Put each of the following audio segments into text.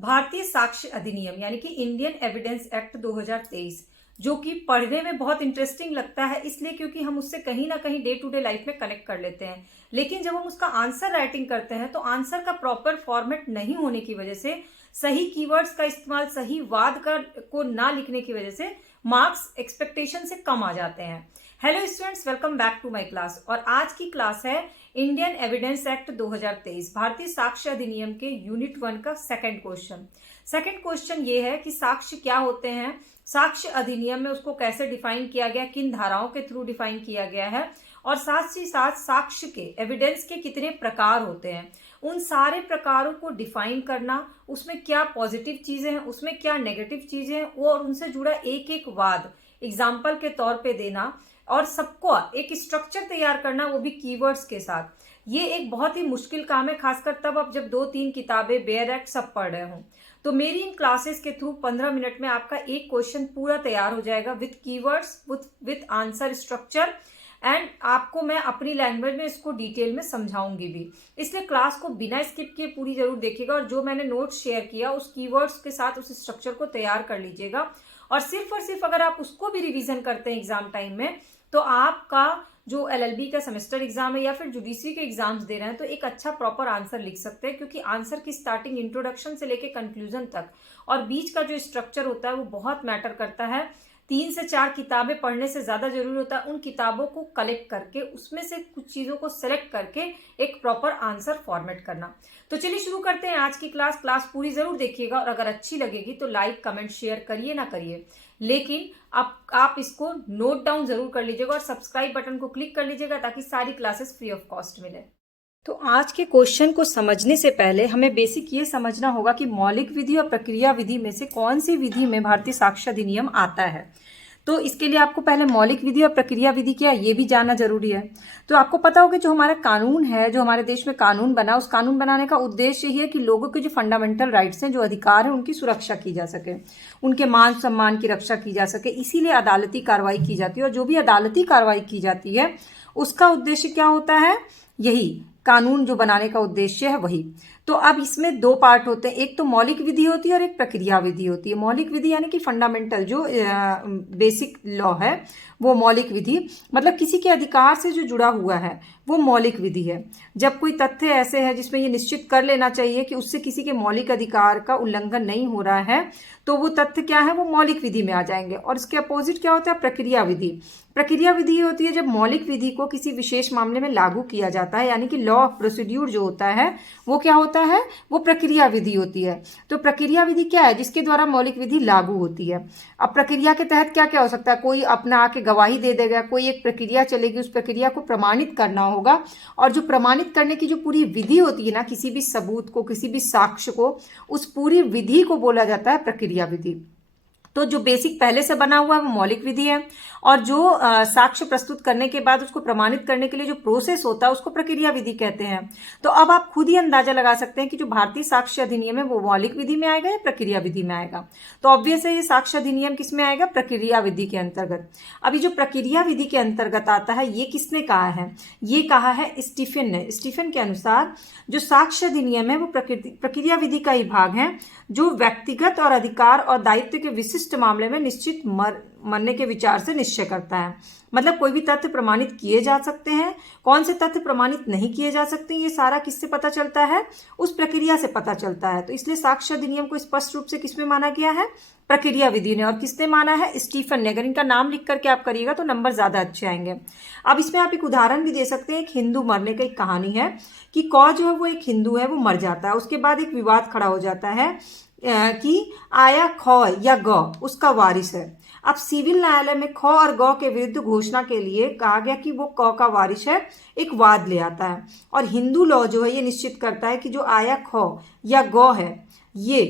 भारतीय साक्ष्य अधिनियम यानी कि इंडियन एविडेंस एक्ट 2023 जो कि पढ़ने में बहुत इंटरेस्टिंग लगता है इसलिए क्योंकि हम उससे कहीं ना कहीं डे टू डे लाइफ में कनेक्ट कर लेते हैं। लेकिन जब हम उसका आंसर राइटिंग करते हैं तो आंसर का प्रॉपर फॉर्मेट नहीं होने की वजह से, सही कीवर्ड्स का इस्तेमाल, सही वाद को ना लिखने की वजह से मार्क्स एक्सपेक्टेशन से कम आ जाते हैं। Hello students, welcome back to my class. और आज की क्लास है इंडियन एविडेंस एक्ट 2023 भारतीय साक्ष्य अधिनियम के यूनिट 1 का सेकंड क्वेश्चन। सेकंड क्वेश्चन ये है कि साक्ष्य क्या होते हैं, साक्ष्य अधिनियम में उसको कैसे डिफाइन किया गया, किन धाराओं के थ्रू डिफाइन किया गया है, और साथ ही साथ साक्ष्य के एविडेंस के कितने प्रकार होते हैं, उन सारे प्रकारों को डिफाइन करना, उसमें क्या पॉजिटिव चीजें हैं, उसमें क्या नेगेटिव चीजें हैं, वो और उनसे जुड़ा एक एक वाद एग्जाम्पल के तौर पे देना, और सबको एक स्ट्रक्चर तैयार करना, वो भी कीवर्ड्स के साथ। ये एक बहुत ही मुश्किल काम है, खासकर तब आप जब 2-3 किताबें, बेयर एक्ट सब पढ़ रहे हों। तो मेरी इन क्लासेस के थ्रू 15 मिनट में आपका एक क्वेश्चन पूरा तैयार हो जाएगा with keywords, with answer structure, and आपको मैं अपनी लैंग्वेज में इसको डिटेल में समझाऊंगी भी। इसलिए क्लास को बिना स्किप किए पूरी जरूर देखिएगा, और जो मैंने नोट्स शेयर किया उस कीवर्ड्स के साथ उस स्ट्रक्चर को तैयार कर लीजिएगा। और सिर्फ अगर आप उसको भी रिवीजन करते हैं एग्जाम टाइम में, तो आपका जो एलएलबी का सेमेस्टर एग्जाम है या फिर जुडिशरी के एग्जाम्स दे रहे हैं तो एक अच्छा प्रॉपर आंसर लिख सकते हैं, क्योंकि आंसर की स्टार्टिंग इंट्रोडक्शन से लेके कंक्लूजन तक और बीच का जो स्ट्रक्चर होता है वो बहुत मैटर करता है। 3 से 4 किताबें पढ़ने से ज्यादा जरूरी होता है उन किताबों को कलेक्ट करके उसमें से कुछ चीजों को सेलेक्ट करके एक प्रॉपर आंसर फॉर्मेट करना। तो चलिए शुरू करते हैं आज की क्लास। क्लास पूरी जरूर देखिएगा, और अगर अच्छी लगेगी तो लाइक कमेंट शेयर करिए ना करिए, लेकिन आप इसको नोट डाउन जरूर कर लीजिएगा और सब्सक्राइब बटन को क्लिक कर लीजिएगा ताकि सारी क्लासेस फ्री ऑफ कॉस्ट मिले। तो आज के क्वेश्चन को समझने से पहले हमें बेसिक ये समझना होगा कि मौलिक विधि और प्रक्रिया विधि में से कौन सी विधि में भारतीय साक्ष्य अधिनियम आता है। तो इसके लिए आपको पहले मौलिक विधि और प्रक्रिया विधि क्या है ये भी जानना जरूरी है। तो आपको पता होगा जो हमारा कानून है, जो हमारे देश में कानून बना, उस कानून बनाने का उद्देश्य यही है कि लोगों के जो फंडामेंटल राइट्स हैं, जो अधिकार हैं, उनकी सुरक्षा की जा सके, उनके मान सम्मान की रक्षा की जा सके। इसीलिए अदालती कार्रवाई की जाती है, और जो भी अदालती कार्रवाई की जाती है उसका उद्देश्य क्या होता है, यही कानून जो बनाने का उद्देश्य है वही। तो अब इसमें 2 पार्ट होते हैं, एक तो मौलिक विधि होती है और एक प्रक्रिया विधि होती है। मौलिक विधि यानी कि फंडामेंटल जो बेसिक लॉ है वो मौलिक विधि, मतलब किसी के अधिकार से जो जुड़ा हुआ है वो मौलिक विधि है। जब कोई तथ्य ऐसे है जिसमें ये निश्चित कर लेना चाहिए कि उससे किसी के मौलिक अधिकार का उल्लंघन नहीं हो रहा है, तो वो तथ्य क्या है, वो मौलिक विधि में आ जाएंगे। और इसके अपोजिट क्या होता है, प्रक्रिया विधि। प्रक्रिया विधि होती है जब मौलिक विधि को किसी विशेष मामले में लागू किया जाता है, यानी कि लॉ ऑफ प्रोसीड्यूर जो होता है वो क्या होता है, वो प्रक्रिया विधि होती है। तो प्रक्रिया विधि क्या है, जिसके द्वारा मौलिक विधि लागू होती है। अब प्रक्रिया के तहत क्या क्या हो सकता है, कोई अपना आके गवाही दे देगा, कोई एक प्रक्रिया चलेगी, उस प्रक्रिया को प्रमाणित करना होगा, और जो प्रमाणित करने की जो पूरी विधि होती है ना, किसी भी सबूत को, किसी भी साक्ष्य को, उस पूरी विधि को बोला जाता है प्रक्रिया विधि। तो जो बेसिक पहले से बना हुआ है वो मौलिक विधि है, और जो साक्ष्य प्रस्तुत करने के बाद उसको प्रमाणित करने के लिए जो प्रोसेस होता है उसको प्रक्रिया विधि कहते हैं। तो अब आप खुद ही अंदाजा लगा सकते हैं कि जो भारतीय साक्ष्य अधिनियम है वो मौलिक विधि में आएगा या प्रक्रिया विधि में आएगा। तो ऑब्वियस है ये साक्ष्य अधिनियम किस में आएगा, प्रक्रिया विधि के अंतर्गत। अभी जो प्रक्रिया विधि के अंतर्गत आता है ये किसने कहा है, ये कहा है स्टीफन ने। स्टीफन के अनुसार जो साक्ष्य अधिनियम है वो प्रक्रिया विधि का ही भाग है, जो व्यक्तिगत और अधिकार और दायित्व के विशिष्ट मामले में निश्चित मरने के विचार से निश्चय करता है। मतलब कोई भी तथ्य प्रमाणित किए जा सकते हैं, कौन से तथ्य प्रमाणित नहीं किए जा सकते, ये सारा किससे पता चलता है, उस प्रक्रिया से पता चलता है। तो इसलिए साक्ष्य अधिनियम को स्पष्ट रूप से किसमें माना गया है, प्रक्रिया विधि ने। और किसने माना है, स्टीफन ने। अगर इनका नाम लिख करके आप करिएगा तो नंबर ज्यादा अच्छे आएंगे। अब इसमें आप एक उदाहरण भी दे सकते हैं, एक हिंदू मरने की एक कहानी है कि कौ जो है वो एक हिंदू है, वो मर जाता है। उसके बाद एक विवाद खड़ा हो जाता है कि आया खौ या गौ उसका वारिस है। अब सिविल न्यायालय में खौ और गौ के विरुद्ध घोषणा के लिए कहा गया कि वो कौ का वारिस है, एक वाद ले आता है। और हिंदू लॉ जो है ये निश्चित करता है कि जो आया खौ या गौ है ये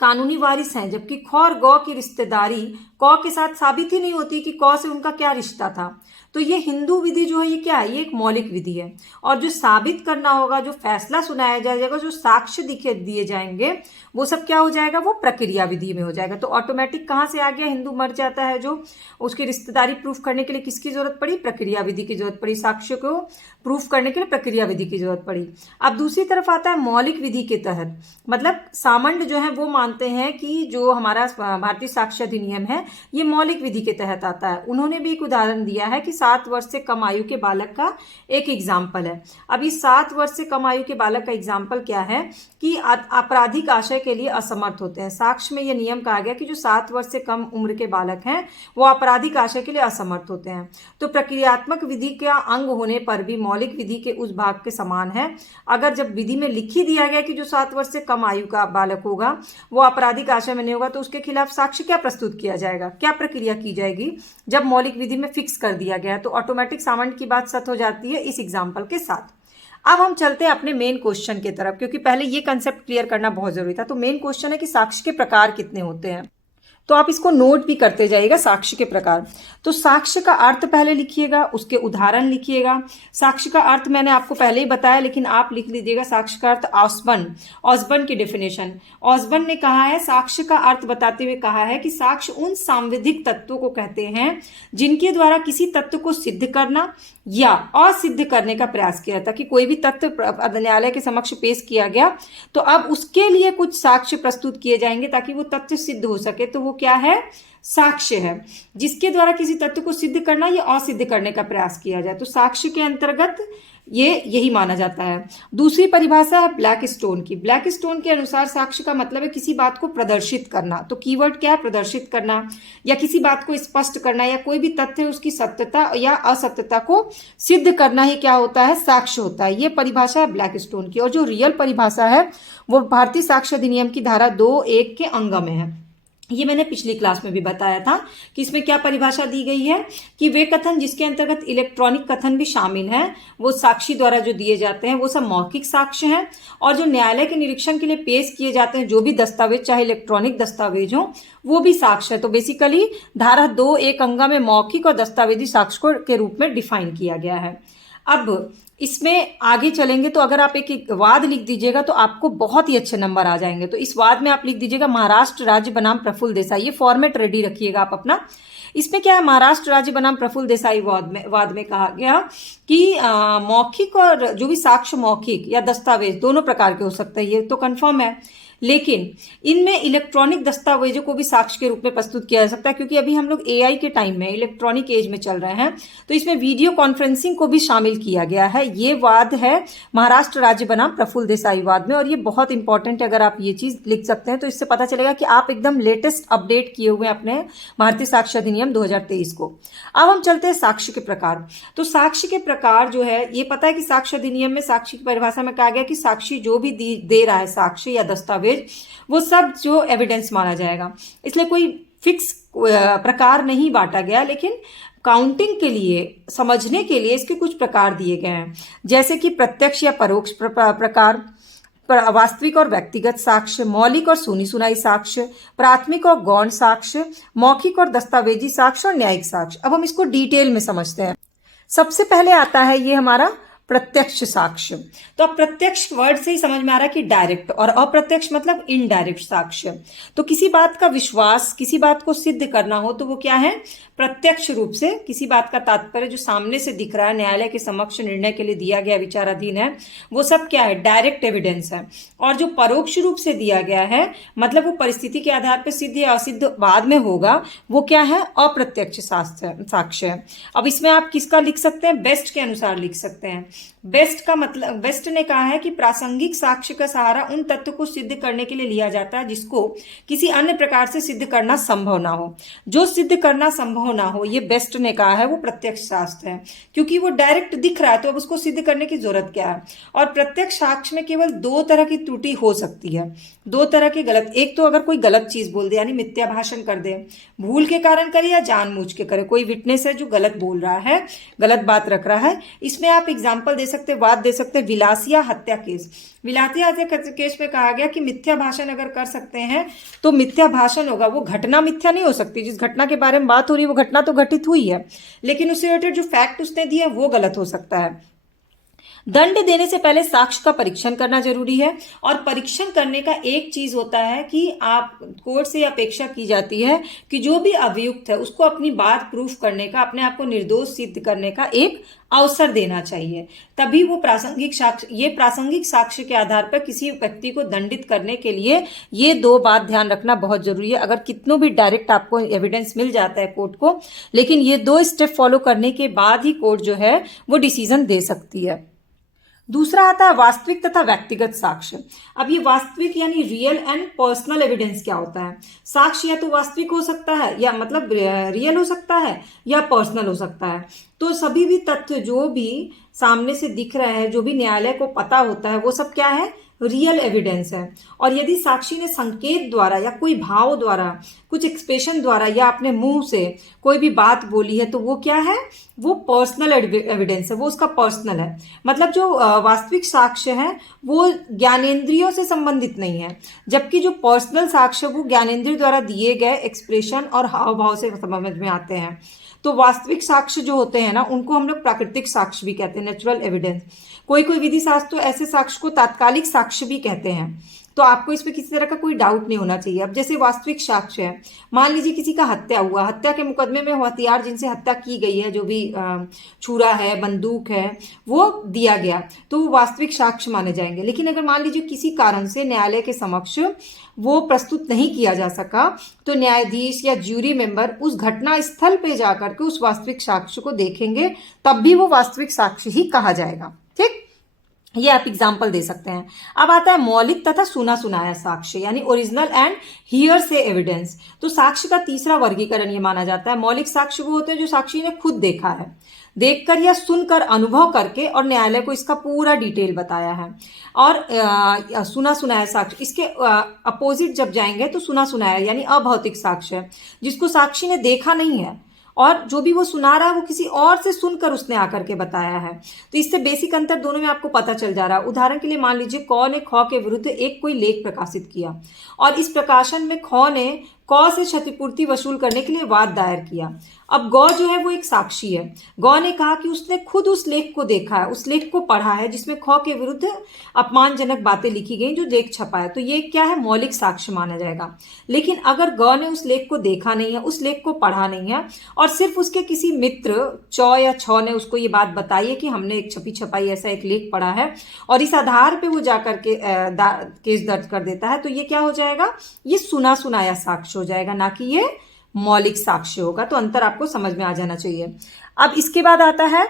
कानूनी वारिस हैं, जबकि खौ और गौ की रिश्तेदारी क के साथ साबित ही नहीं होती कि क से उनका क्या रिश्ता था। तो ये हिंदू विधि जो है ये क्या है, ये एक मौलिक विधि है। और जो साबित करना होगा, जो फैसला सुनाया जाएगा, जो साक्ष्य दिखे दिए जाएंगे, वो सब क्या हो जाएगा, वो प्रक्रिया विधि में हो जाएगा। तो ऑटोमेटिक कहाँ से आ गया, हिंदू मर जाता है जो, उसकी रिश्तेदारी प्रूफ करने के लिए किसकी जरूरत पड़ी, प्रक्रिया विधि की जरूरत पड़ी। साक्ष्य को प्रूफ करने के लिए प्रक्रिया विधि की जरूरत पड़ी। अब दूसरी तरफ आता है मौलिक विधि के तहत, मतलब सामंत जो है वो मानते हैं कि जो हमारा भारतीय साक्ष्य अधिनियम है ये मौलिक विधि के तहत आता है। उन्होंने भी एक उदाहरण दिया है कि 7 वर्ष से कम आयु के बालक का एक एग्जाम्पल है। अब इस 7 वर्ष से कम आयु के बालक का एग्जाम्पल क्या है कि आपराधिक आशय के लिए असमर्थ होते हैं। साक्ष्य में यह नियम कहा गया कि जो 7 वर्ष से कम उम्र के बालक हैं वो आपराधिक आशय के लिए असमर्थ होते हैं। तो प्रक्रियात्मक विधि का अंग होने पर भी मौलिक विधि के उस भाग के समान है। अगर जब विधि में लिख ही दिया गया कि जो 7 वर्ष से कम आयु का बालक होगा वो आपराधिक आशय में नहीं होगा, तो उसके खिलाफ साक्ष्य क्या प्रस्तुत किया जाएगा, क्या प्रक्रिया की जाएगी, जब मौलिक विधि में फिक्स कर दिया गया है। तो ऑटोमेटिक सामंत की बात सत्य हो जाती है इस एग्जाम्पल के साथ। अब हम चलते हैं अपने मेन क्वेश्चन की तरफ, क्योंकि पहले ये कंसेप्ट क्लियर करना बहुत जरूरी था। तो मेन क्वेश्चन है कि साक्ष्य के प्रकार कितने होते हैं, तो आप इसको नोट भी करते जाइएगा। साक्ष्य के प्रकार, तो साक्ष्य का अर्थ पहले लिखिएगा, उसके उदाहरण लिखिएगा। साक्ष्य का अर्थ मैंने आपको पहले ही बताया, लेकिन आप लिख लीजिएगा साक्ष्य का अर्थ। ऑसबर्न की डेफिनेशन, ऑसबर्न ने कहा है, साक्ष्य का अर्थ बताते हुए कहा है कि साक्ष्य उन सांविधिक तत्वों को कहते हैं जिनके द्वारा किसी तत्व को सिद्ध करना या असिद्ध करने का प्रयास किया था। कि कोई भी तथ्य न्यायालय के समक्ष पेश किया गया तो अब उसके लिए कुछ साक्ष्य प्रस्तुत किए जाएंगे ताकि वो तथ्य सिद्ध हो सके, तो वो क्या है, साक्ष्य है। जिसके द्वारा किसी तथ्य को सिद्ध करना या असिद्ध करने का प्रयास किया जाए, तो साक्ष्य के अंतर्गत ये यही माना जाता है। दूसरी परिभाषा है ब्लैक स्टोन की। ब्लैक स्टोन के अनुसार साक्ष्य का मतलब है किसी बात को प्रदर्शित करना। तो कीवर्ड क्या है, प्रदर्शित करना, या किसी बात को स्पष्ट करना, या कोई भी तथ्य उसकी सत्यता या असत्यता को सिद्ध करना ही क्या होता है, साक्ष्य होता है। ये परिभाषा है ब्लैक स्टोन की। और जो रियल परिभाषा है वो भारतीय साक्ष्य अधिनियम की धारा 2(1) के अंग में है। ये मैंने पिछली क्लास में भी बताया था कि इसमें क्या परिभाषा दी गई है कि वे कथन जिसके अंतर्गत इलेक्ट्रॉनिक कथन भी शामिल हैं वो साक्षी द्वारा जो दिए जाते हैं वो सब मौखिक साक्ष्य हैं। और जो न्यायालय के निरीक्षण के लिए पेश किए जाते हैं जो भी दस्तावेज, चाहे इलेक्ट्रॉनिक दस्तावेज हो, वो भी साक्ष्य है। तो बेसिकली धारा 2(1) अंगा में मौखिक और दस्तावेजी साक्ष्य के रूप में डिफाइन किया गया है। अब इसमें आगे चलेंगे तो अगर आप एक वाद लिख दीजिएगा तो आपको बहुत ही अच्छे नंबर आ जाएंगे। तो इस वाद में आप लिख दीजिएगा महाराष्ट्र राज्य बनाम प्रफुल्ल देसाई। ये फॉर्मेट रेडी रखिएगा आप अपना। इसमें क्या है, महाराष्ट्र राज्य बनाम प्रफुल्ल देसाई वाद में कहा गया कि मौखिक और जो भी साक्ष्य मौखिक या दस्तावेज दोनों प्रकार के हो सकते हैं, ये तो कंफर्म है, लेकिन इनमें इलेक्ट्रॉनिक दस्तावेजों को भी साक्ष्य के रूप में प्रस्तुत किया जा सकता है। क्योंकि अभी हम लोग एआई के टाइम में, इलेक्ट्रॉनिक एज में चल रहे हैं, तो इसमें वीडियो कॉन्फ्रेंसिंग को भी शामिल किया गया है। ये वाद है महाराष्ट्र राज्य बनाम प्रफुल्ल देसाई वाद में, और ये बहुत इंपॉर्टेंट है। अगर आप ये चीज लिख सकते हैं तो इससे पता चलेगा कि आप एकदम लेटेस्ट अपडेट किए हुए हैं अपने भारतीय साक्ष्य अधिनियम 2023 को। अब हम चलते हैं साक्ष्य के प्रकार। तो साक्ष्य के प्रकार जो है, ये पता है कि साक्ष्य अधिनियम में साक्ष्य की परिभाषा में कहा गया कि साक्षी जो भी दे रहा है साक्ष्य या दस्तावेज, वो सब जो एविडेंस माना जाएगा। इसलिए कोई फिक्स प्रकार नहीं बांटा गया, लेकिन काउंटिंग के लिए, समझने के लिए इसके कुछ प्रकार दिए गए हैं। जैसे कि प्रत्यक्ष या परोक्ष प्रकार, वास्तविक और व्यक्तिगत साक्ष्य, मौलिक और सुनी सुनाई साक्ष्य, प्राथमिक और गौण साक्ष्य, मौखिक और दस्तावेजी साक्ष्य और न्यायिक साक्ष्य। अब हम इसको डिटेल में समझते हैं। सबसे पहले आता है ये हमारा प्रत्यक्ष साक्ष्य। तो अब प्रत्यक्ष वर्ड से ही समझ में आ रहा है कि डायरेक्ट, और अप्रत्यक्ष मतलब इनडायरेक्ट साक्ष्य। तो किसी बात का विश्वास, किसी बात को सिद्ध करना हो तो वो क्या है, प्रत्यक्ष रूप से किसी बात का तात्पर्य जो सामने से दिख रहा है, न्यायालय के समक्ष निर्णय के लिए दिया गया, विचाराधीन है, वो सब क्या है, डायरेक्ट एविडेंस है। और जो परोक्ष रूप से दिया गया है, मतलब वो परिस्थिति के आधार पर सिद्ध या असिद्ध बाद में होगा, वो क्या है, अप्रत्यक्ष साक्ष्य है। अब इसमें आप किसका लिख सकते हैं, बेस्ट के अनुसार लिख सकते हैं। बेस्ट का मतलब, बेस्ट ने कहा है कि प्रासंगिक साक्ष्य का सहारा उन तथ्यों को सिद्ध करने के लिए लिया जाता है जिसको किसी अन्य प्रकार से सिद्ध करना संभव ना हो। जो सिद्ध करना संभव ना हो, ये बेस्ट ने कहा है, वो प्रत्यक्ष साक्ष्य है। क्योंकि वो डायरेक्ट दिख रहा है तो अब उसको सिद्ध करने की जरूरत क्या है। और प्रत्यक्ष साक्ष्य में केवल 2 तरह की त्रुटि हो सकती है, 2 तरह के गलत। एक तो अगर कोई गलत चीज बोल दे, यानी मिथ्या भाषण कर दे, भूल के कारण करे या जानबूझ के करे। कोई विटनेस है जो गलत बोल रहा है, गलत बात रख रहा है, इसमें आप एग्जाम्पल दे सकते सकते, वाद दे सकते हैं विलासिया हत्या केस। विलासिया हत्या केस में कहा गया कि मिथ्या भाषण अगर कर सकते हैं तो मिथ्या भाषण होगा, वो घटना मिथ्या नहीं हो सकती। जिस घटना के बारे में बात हो रही है वो घटना तो घटित हुई है, लेकिन उससे रिलेटेड जो फैक्ट उसने दिए वो गलत हो सकता है। दंड देने से पहले साक्ष्य का परीक्षण करना जरूरी है, और परीक्षण करने का एक चीज होता है कि आप कोर्ट से अपेक्षा की जाती है कि जो भी अभियुक्त है उसको अपनी बात प्रूफ करने का, अपने आप को निर्दोष सिद्ध करने का एक अवसर देना चाहिए, तभी वो प्रासंगिक साक्ष्य के आधार पर किसी व्यक्ति को दंडित करने के लिए ये दो बात ध्यान रखना बहुत जरूरी है। अगर कितनों भी डायरेक्ट आपको एविडेंस मिल जाता है कोर्ट को, लेकिन ये दो स्टेप फॉलो करने के बाद ही कोर्ट जो है वो डिसीजन दे सकती है। दूसरा आता है वास्तविक तथा व्यक्तिगत साक्ष्य। अब ये वास्तविक यानी रियल एंड पर्सनल एविडेंस क्या होता है? साक्ष्य या तो वास्तविक हो सकता है, या मतलब रियल हो सकता है, या पर्सनल हो सकता है। तो सभी भी तथ्य जो भी सामने से दिख रहे हैं, जो भी न्यायालय को पता होता है, वो सब क्या है? रियल एविडेंस है। और यदि साक्षी ने संकेत द्वारा या कोई भाव द्वारा, कुछ एक्सप्रेशन द्वारा या अपने मुंह से कोई भी बात बोली है तो वो क्या है? वो पर्सनल एविडेंस है, वो उसका पर्सनल है। मतलब जो वास्तविक साक्ष्य है वो ज्ञानेंद्रियों से संबंधित नहीं है, जबकि जो पर्सनल साक्ष्य वो ज्ञानेंद्रिय द्वारा दिए गए एक्सप्रेशन और हाव भाव से समझ में आते हैं। तो वास्तविक साक्ष्य जो होते हैं ना, उनको हम लोग प्राकृतिक साक्ष्य भी कहते हैं, नेचुरल एविडेंस। कोई कोई विधि शास्त्र तो ऐसे साक्ष्य को तात्कालिक साक्ष्य भी कहते हैं। तो आपको इसमें किसी तरह का कोई डाउट नहीं होना चाहिए। अब जैसे वास्तविक साक्ष्य है, मान लीजिए किसी का हत्या हुआ, हत्या के मुकदमे में हथियार जिनसे हत्या की गई है, जो भी छुरा है, बंदूक है, वो दिया गया, तो वो वास्तविक साक्ष्य माने जाएंगे। लेकिन अगर मान लीजिए किसी कारण से न्यायालय के समक्ष वो प्रस्तुत नहीं किया जा सका, तो न्यायाधीश या ज्यूरी मेंबर उस घटना स्थल पे जाकर के उस वास्तविक साक्ष्य को देखेंगे, तब भी वो वास्तविक साक्ष्य ही कहा जाएगा। ठीक, ये आप एग्जाम्पल दे सकते हैं। अब आता है मौलिक तथा सुना सुनाया साक्ष्य, यानी ओरिजिनल एंड हियर से एविडेंस। तो साक्ष्य का तीसरा वर्गीकरण ये माना जाता है। मौलिक साक्ष्य वो होते हैं जो साक्षी ने खुद देखा है, देखकर या सुनकर, अनुभव करके, और न्यायालय को इसका पूरा डिटेल बताया है। और सुना सुनाया साक्ष्य, इसके अपोजिट जब जाएंगे तो सुना सुनाया यानी अभौतिक साक्ष्य है, जिसको साक्षी ने देखा नहीं है, और जो भी वो सुना रहा है वो किसी और से सुनकर उसने आकर के बताया है। तो इससे बेसिक अंतर दोनों में आपको पता चल जा रहा है। उदाहरण के लिए मान लीजिए क ने ख के विरुद्ध एक कोई लेख प्रकाशित किया, और इस प्रकाशन में ख ने क से क्षतिपूर्ति वसूल करने के लिए वाद दायर किया। अब ग जो है वो एक साक्षी है। ग ने कहा कि उसने खुद उस लेख को देखा है, उस लेख को पढ़ा है जिसमें ख के विरुद्ध अपमानजनक बातें लिखी गई, जो लेख छपा है। तो ये क्या है? मौलिक साक्ष्य माना जाएगा। लेकिन अगर ग ने उस लेख को देखा नहीं है, उस लेख को पढ़ा नहीं है, और सिर्फ उसके किसी मित्र च या छ ने उसको ये बात बताई है कि हमने एक छपी छपाई ऐसा एक लेख पढ़ा है, और इस आधार पे वो जाकर के केस दर्ज कर देता है, तो ये क्या हो जाएगा? ये सुना सुनाया साक्ष्य हो जाएगा, ना कि ये मौलिक साक्ष्य होगा। तो अंतर आपको समझ में आ जाना चाहिए। अब इसके बाद आता है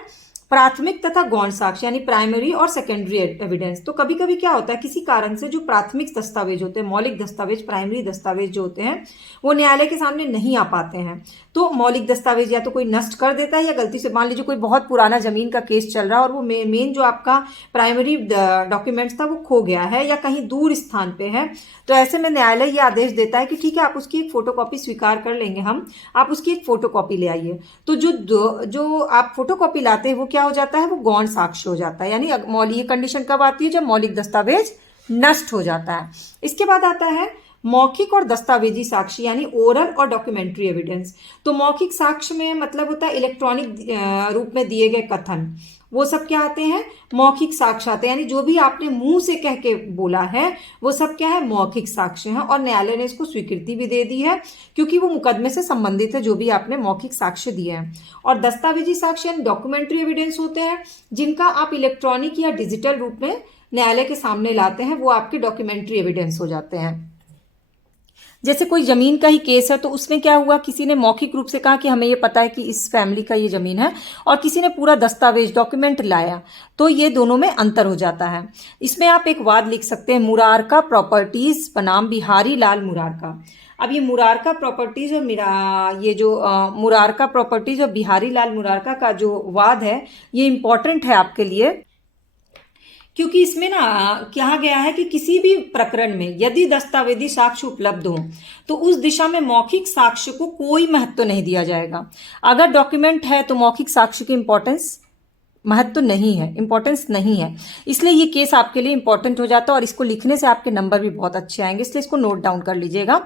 प्राथमिक तथा गौण साक्ष्य, यानी प्राइमरी और सेकेंडरी एविडेंस। तो कभी कभी क्या होता है, किसी कारण से जो प्राथमिक दस्तावेज होते हैं, मौलिक दस्तावेज, प्राइमरी दस्तावेज जो होते हैं, वो न्यायालय के सामने नहीं आ पाते हैं। तो मौलिक दस्तावेज या तो कोई नष्ट कर देता है, या गलती से मान लीजिए कोई बहुत पुराना जमीन का केस चल रहा है और वो मेन जो आपका प्राइमरी डॉक्यूमेंट्स था वो खो गया है या कहीं दूर स्थान पे है, तो ऐसे में न्यायालय ये आदेश देता है कि ठीक है, आप उसकी एक फोटोकॉपी स्वीकार कर लेंगे हम, आप उसकी एक फोटोकॉपी ले आइए। तो जो आप फोटोकॉपी लाते हैं वो क्या हो जाता है? वो गौण साक्ष्य हो जाता है। यानी ये कंडीशन कब आती है? जब मौलिक दस्तावेज नष्ट हो जाता है। इसके बाद आता है मौखिक और दस्तावेजी साक्ष्य, यानी ओरल और डॉक्यूमेंट्री एविडेंस। तो मौखिक साक्ष्य में मतलब होता है इलेक्ट्रॉनिक रूप में दिए गए कथन, वो सब क्या आते हैं? मौखिक साक्ष्य आते हैं। यानी जो भी आपने मुंह से कह के बोला है वो सब क्या है? मौखिक साक्ष्य है। और न्यायालय ने इसको स्वीकृति भी दे दी है, क्योंकि वो मुकदमे से संबंधित है, जो भी आपने मौखिक साक्ष्य दिए हैं। और दस्तावेजी साक्ष्य यानी डॉक्यूमेंट्री एविडेंस होते हैं, जिनका आप इलेक्ट्रॉनिक या डिजिटल रूप में न्यायालय के सामने लाते हैं, वो आपके डॉक्यूमेंट्री एविडेंस हो जाते हैं। जैसे कोई जमीन का ही केस है, तो उसमें क्या हुआ, किसी ने मौखिक रूप से कहा कि हमें ये पता है कि इस फैमिली का ये जमीन है, और किसी ने पूरा दस्तावेज डॉक्यूमेंट लाया, तो ये दोनों में अंतर हो जाता है। इसमें आप एक वाद लिख सकते हैं, मुरारका प्रॉपर्टीज बनाम बिहारी लाल मुरारका। अब ये मुरारका प्रॉपर्टीज और मुरारका प्रॉपर्टीज और बिहारी लाल मुरारका का जो वाद है, ये इंपॉर्टेंट है आपके लिए, क्योंकि इसमें ना कहा गया है कि किसी भी प्रकरण में यदि दस्तावेजी साक्ष्य उपलब्ध हो तो उस दिशा में मौखिक साक्ष्य को कोई महत्व नहीं दिया जाएगा। अगर डॉक्यूमेंट है तो मौखिक साक्ष्य की इंपॉर्टेंस महत्व नहीं है, इंपॉर्टेंस नहीं है, इसलिए ये केस आपके लिए इंपॉर्टेंट हो जाता है और इसको लिखने से आपके नंबर भी बहुत अच्छे आएंगे, इसलिए इसको नोट डाउन कर लीजिएगा।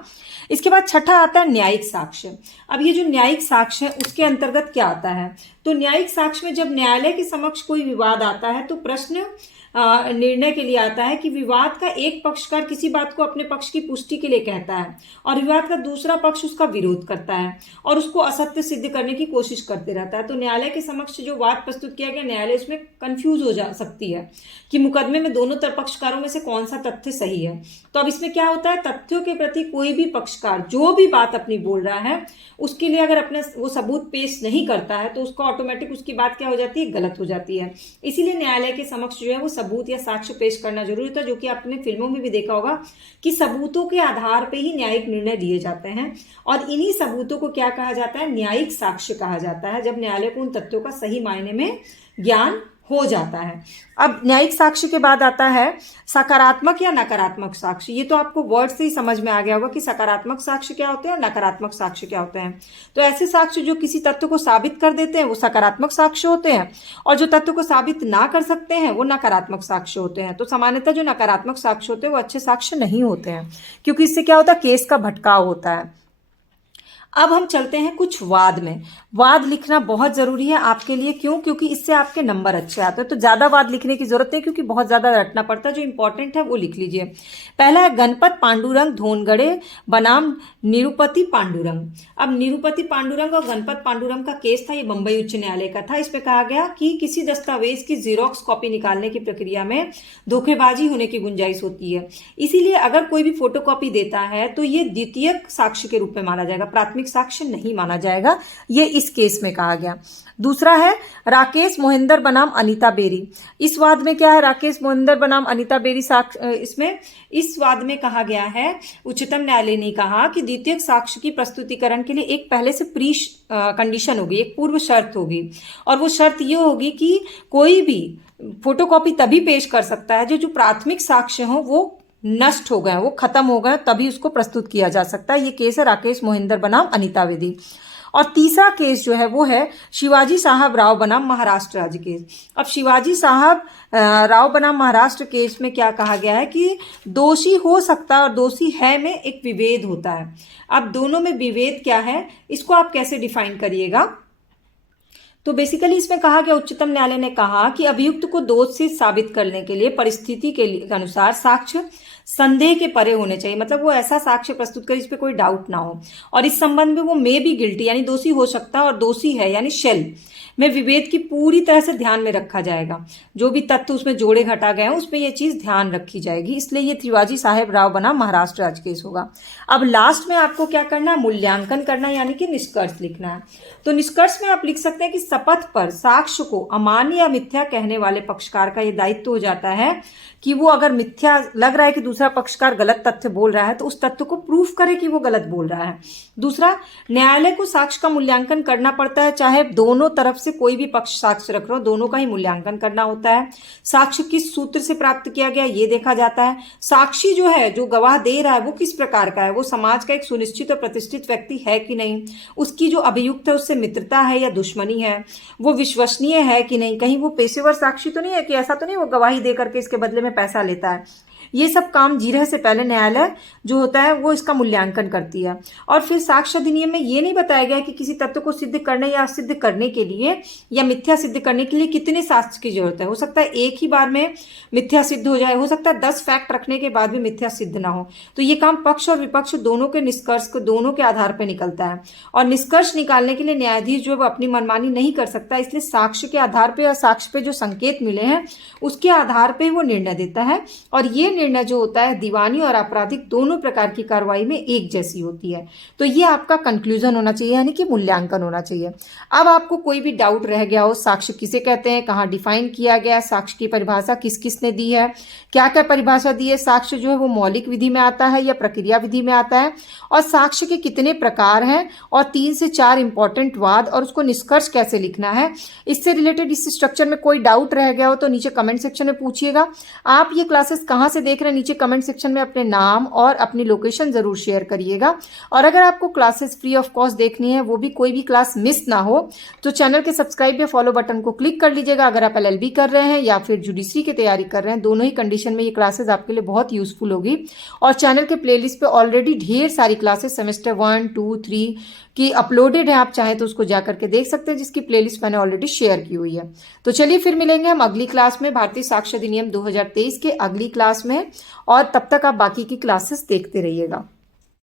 इसके बाद छठा आता है न्यायिक साक्ष्य। अब ये जो न्यायिक साक्ष्य है उसके अंतर्गत क्या आता है, तो न्यायिक साक्ष्य में जब न्यायालय के समक्ष कोई विवाद आता है तो प्रश्न निर्णय के लिए आता है कि विवाद का एक पक्षकार किसी बात को अपने पक्ष की पुष्टि के लिए कहता है और विवाद का दूसरा पक्ष उसका विरोध करता है और उसको असत्य सिद्ध करने की कोशिश करते रहता है। तो न्यायालय के समक्ष जो वाद प्रस्तुत किया गया, न्यायालय इसमें कंफ्यूज हो जा सकती है कि मुकदमे में दोनों पक्षकारों में से कौन सा तथ्य सही है। तो अब इसमें क्या होता है, तथ्यों के प्रति कोई भी पक्षकार जो भी बात अपनी बोल रहा है उसके लिए अगर अपने वो सबूत पेश नहीं करता है तो उसको ऑटोमेटिक उसकी बात क्या हो जाती है, गलत हो जाती है। इसीलिए न्यायालय के समक्ष जो है वो सबूत या साक्ष्य पेश करना जरूरी होता है, जो कि आपने फिल्मों में भी देखा होगा कि सबूतों के आधार पर ही न्यायिक निर्णय लिए जाते हैं और इन्हीं सबूतों को क्या कहा जाता है, न्यायिक साक्ष्य कहा जाता है, जब न्यायालय को उन तथ्यों का सही मायने में ज्ञान हो जाता है। अब न्यायिक साक्ष्य के बाद आता है सकारात्मक या नकारात्मक साक्ष्य। ये तो आपको वर्ड से ही समझ में आ गया होगा कि सकारात्मक साक्ष्य क्या होते हैं और नकारात्मक साक्ष्य क्या होते हैं। तो ऐसे साक्ष्य जो किसी तथ्य को साबित कर देते हैं वो सकारात्मक साक्ष्य होते हैं और जो तथ्य को साबित ना कर सकते हैं वो नकारात्मक साक्ष्य होते हैं। तो सामान्यतः जो नकारात्मक साक्ष्य होते हैं वो अच्छे साक्ष्य नहीं होते हैं, क्योंकि इससे क्या होता है, केस का भटकाव होता है। अब हम चलते हैं कुछ वाद में। वाद लिखना बहुत जरूरी है आपके लिए, क्यों, क्योंकि इससे आपके नंबर अच्छे आते हैं। तो ज्यादा वाद लिखने की जरूरत है क्योंकि बहुत ज्यादा रटना पड़ता है। जो इंपॉर्टेंट है वो लिख लीजिए। पहला है गणपत पांडुरंग धोनगड़े बनाम निरुपति पांडुरंग। अब निरुपति पांडुरंग और गणपत पांडुरंग का केस था, ये बंबई उच्च न्यायालय का था। इसमें कहा गया कि किसी दस्तावेज की जीरोक्स कॉपी निकालने की प्रक्रिया में धोखेबाजी होने की गुंजाइश होती है, इसीलिए अगर कोई भी फोटोकॉपी देता है तो ये द्वितीयक साक्ष्य के रूप में माना जाएगा, प्राथमिक साक्ष्य नहीं माना जाएगा। ये इस केस में कहा गया। दूसरा है राकेश मोहिंदर बनाम अनीता बेरी। इस वाद में क्या है, राकेश मोहिंदर बनाम अनीता बेरी इसमें इस वाद में कहा गया है, उच्चतम न्यायालय ने कहा कि द्वितीयक साक्ष्य की प्रस्तुतिकरण के लिए एक पहले से प्री कंडीशन होगी, एक पूर्व शर्त होगी, और वो शर्त ये होगी कि कोई भी फोटोकॉपी तभी पेश कर सकता है जो प्राथमिक साक्ष्य हो वो नष्ट हो गए, वो खत्म हो गए, तभी उसको प्रस्तुत किया जा सकता है। ये केस है राकेश मोहिंदर बनाम अनीता बेदी। और तीसरा केस जो है वो है शिवाजी साहब राव बनाम महाराष्ट्र राज्य केस। अब शिवाजी साहब राव बनाम महाराष्ट्र केस में क्या कहा गया है कि दोषी हो सकता है और दोषी है में एक विभेद होता है। अब दोनों में विभेद क्या है, इसको आप कैसे डिफाइन करिएगा। तो बेसिकली इसमें कहा गया, उच्चतम न्यायालय ने कहा कि अभियुक्त को दोष से साबित करने के लिए परिस्थिति के अनुसार साक्ष्य संदेह के परे होने चाहिए, मतलब वो ऐसा साक्ष्य प्रस्तुत करे इस पे कोई डाउट ना हो। और इस संबंध में वो मे बी गिल्टी यानी दोषी हो सकता है और दोषी है यानी शेल में विभेद की पूरी तरह से ध्यान में रखा जाएगा। जो भी तथ्य उसमें जोड़े घटा गए हैं उसमें ये चीज ध्यान रखी जाएगी, इसलिए ये शिवाजी साहेब राव बनाम महाराष्ट्र राज्य केस होगा। अब लास्ट में आपको क्या करना है, मूल्यांकन करना है, यानी कि निष्कर्ष लिखना है। तो निष्कर्ष में आप लिख सकते हैं कि शपथ पर साक्ष्य को अमान्य या मिथ्या कहने वाले पक्षकार का यह दायित्व हो जाता है कि वो अगर मिथ्या लग रहा है कि दूसरा पक्षकार गलत तथ्य बोल रहा है तो उस तथ्य को प्रूफ करे कि वो गलत बोल रहा है। दूसरा, न्यायालय को साक्ष्य का मूल्यांकन करना पड़ता है, चाहे दोनों तरफ से कोई भी पक्ष साक्ष्य रख रहा हो, दोनों का ही मूल्यांकन करना होता है। साक्ष्य किस सूत्र से प्राप्त किया गया ये देखा जाता है। साक्षी जो है, जो गवाह दे रहा है, वो किस प्रकार का है, वो समाज का एक सुनिश्चित और प्रतिष्ठित व्यक्ति है कि नहीं, उसकी जो अभियुक्त है उससे मित्रता है या दुश्मनी है, वो विश्वसनीय है कि नहीं, कहीं वो पेशेवर साक्षी तो नहीं है कि ऐसा तो नहीं वो गवाही दे करके इसके बदले में पैसा लेता है। ये सब काम जीरह से पहले न्यायालय जो होता है वो इसका मूल्यांकन करती है। और फिर साक्ष्य अधिनियम में ये नहीं बताया गया कि किसी तथ्य को सिद्ध करने या सिद्ध करने के लिए या मिथ्या सिद्ध करने के लिए कितने साक्ष्य की जरूरत है। हो सकता है एक ही बार में मिथ्या सिद्ध हो जाए, हो सकता है 10 फैक्ट रखने के बाद भी मिथ्या सिद्ध ना हो। तो ये काम पक्ष और विपक्ष दोनों के निष्कर्ष को दोनों के आधार पर निकलता है, और निष्कर्ष निकालने के लिए न्यायाधीश जो अपनी मनमानी नहीं कर सकता, इसलिए साक्ष्य के आधार पर या साक्ष्य पे जो संकेत मिले हैं उसके आधार पर वो निर्णय देता है। और ये निर्णय जो होता है दीवानी और आपराधिक दोनों प्रकार की कार्रवाई में एक जैसी होती है। तो ये आपका कंक्लूजन होना चाहिए, यानी कि मूल्यांकन होना चाहिए। अब आपको कोई भी डाउट रह गया हो, साक्ष्य किसे कहते हैं, कहाँ डिफाइन किया गया है, साक्ष्य की परिभाषा किस किस ने दी है, क्या क्या परिभाषा दी है, साक्ष्य जो है वो मौलिक विधि में आता है या प्रक्रिया विधि में आता है, और साक्ष्य के कितने प्रकार हैं, और 3 से 4 इंपॉर्टेंट वाद, और उसको निष्कर्ष कैसे लिखना है, इससे रिलेटेड इस स्ट्रक्चर में कोई डाउट रह गया हो तो नीचे कमेंट सेक्शन में पूछिएगा। आप ये क्लासेस कहाँ से देख रहे हैं नीचे कमेंट सेक्शन में अपने नाम और अपनी लोकेशन ज़रूर शेयर करिएगा। और अगर आपको क्लासेस फ्री ऑफ कॉस्ट देखनी है, वो भी कोई भी क्लास मिस ना हो, तो चैनल के सब्सक्राइब या फॉलो बटन को क्लिक कर लीजिएगा। अगर आप LLB कर रहे हैं या फिर जुडिशरी की तैयारी कर रहे हैं, दोनों ही कंडीशन में ये क्लासेस आपके लिए बहुत यूजफुल होगी। और चैनल के प्लेलिस्ट पे ऑलरेडी ढेर सारी क्लासेस सेमेस्टर 1, 2, 3 की अपलोडेड है, आप चाहें तो उसको जा करके देख सकते हैं, जिसकी प्लेलिस्ट मैंने ऑलरेडी शेयर की हुई है। तो चलिए फिर मिलेंगे हम अगली क्लास में, भारतीय साक्ष्य अधिनियम 2023 के अगली क्लास में, और तब तक आप बाकी की क्लासेस देखते रहिएगा।